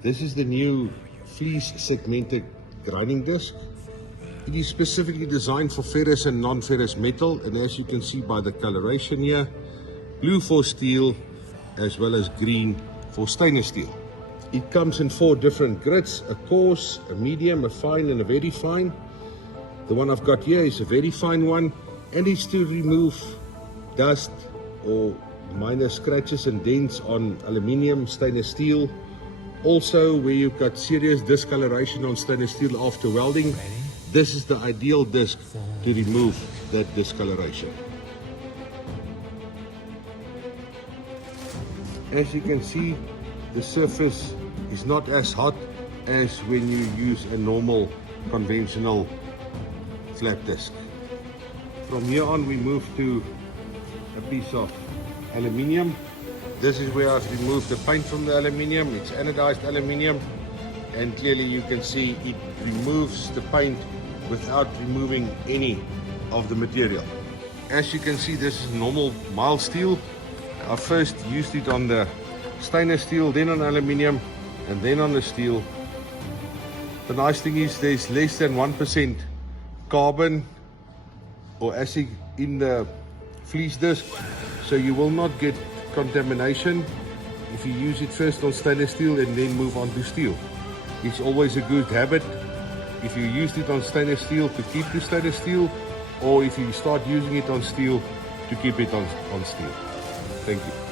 This is the new fleece segmented grinding disc. It is specifically designed for ferrous and non-ferrous metal, and as you can see by the coloration here, blue for steel as well as green for stainless steel. It comes in 4 different grits: a coarse, a medium, a fine and a very fine. The one I've got here is a very fine one, and it's to remove dust or minor scratches and dents on aluminium, stainless steel. Also, where you've got serious discoloration on stainless steel after welding, this is the ideal disc to remove that discoloration. As you can see, the surface is not as hot as when you use a normal conventional flat disc. From here on, we move to a piece of aluminium. This is where I've removed the paint from the aluminium. It's anodized aluminium, and clearly you can see it removes the paint without removing any of the material. As you can see, this is normal mild steel. I first used it on the stainless steel, then on aluminium, and then on the steel. The nice thing is there's less than 1% carbon or acid in the fleece disc, so you will not get contamination if you use it first on stainless steel and then move on to steel. It's always a good habit, if you used it on stainless steel, to keep the stainless steel, or if you start using it on steel, to keep it on steel. Thank you.